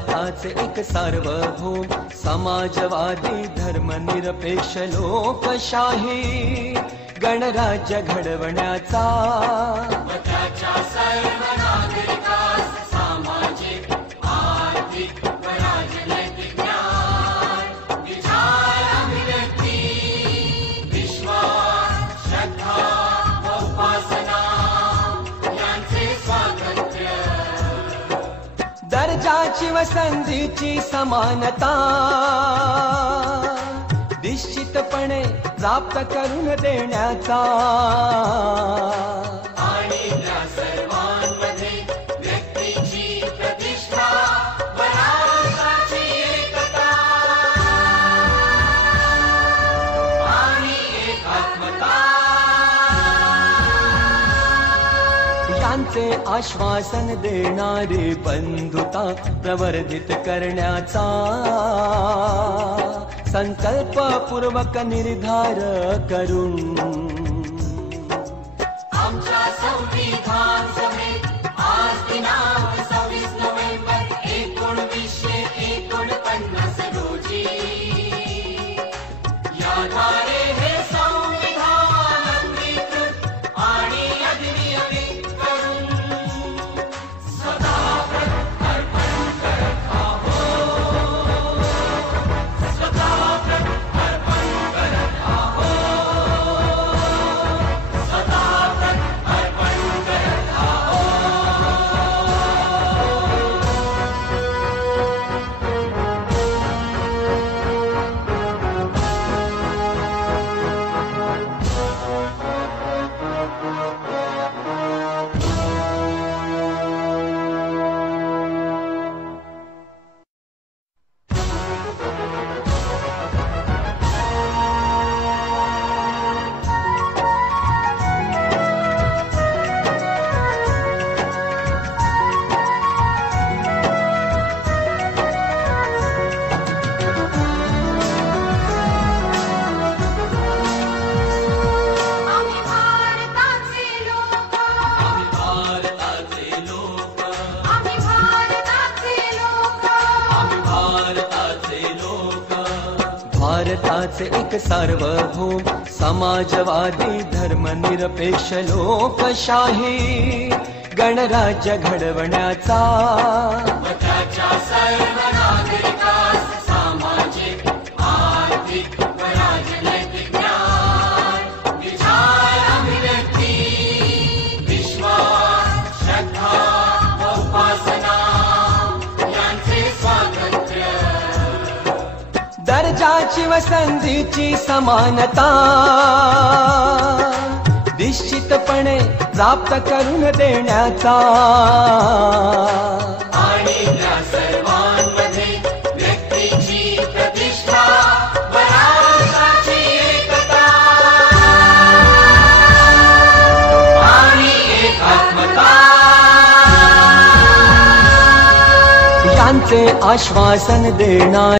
भारताचे एक सार्वभौम समाजवादी धर्मनिरपेक्ष लोकशाही गणराज्य घडवण्याचा त्याच्या सर्व नागरिकास सामाजिक आर्थिक व राजनैतिक न्याय विचार अभिव्यक्ती विश्वास श्रद्धा व उपासना यांचे स्वातंत्र्य दर्जाची व संधीची समानता निश्चितपणे प्राप्त करून देण्याचा आणि त्या सर्वांमध्ये व्यक्तीची प्रतिष्ठा व राष्ट्राची एकता आणि एकात्मता यांचे आश्वासन देणारी बंधुता प्रवर्धित करण्याचा संकल्पपूर्वक निर्धार करून आमच्या संविधान सभेत आज दिनांक 26 नोव्हेंबर 1949 रोजी याद्वारे हे संविधान अंगीकृत आणि अधिनियमित करून सदा अर्पण करत आहोत सदा अर्पण करत आहोत सदा अर्पण करत भारताचे एक सार्वभौम समाजवादी धर्मनिरपेक्ष लोकशाही गणराज्य घडवण्याचा त्याच्या सर्व नागरिकास सामाजिक आर्थिक व राजनैतिक न्याय विचार अभिव्यक्ती विश्वास श्रद्धा व उपासना यांचे स्वातंत्र्य दर्जाची व संधीची समानता निश्चितपणे प्राप्त करून देण्याचा आणि त्या सर्वांमध्ये व्यक्तीची प्रतिष्ठा व राष्ट्राची एकता आणि एकात्मता यांचे आश्वासन देणार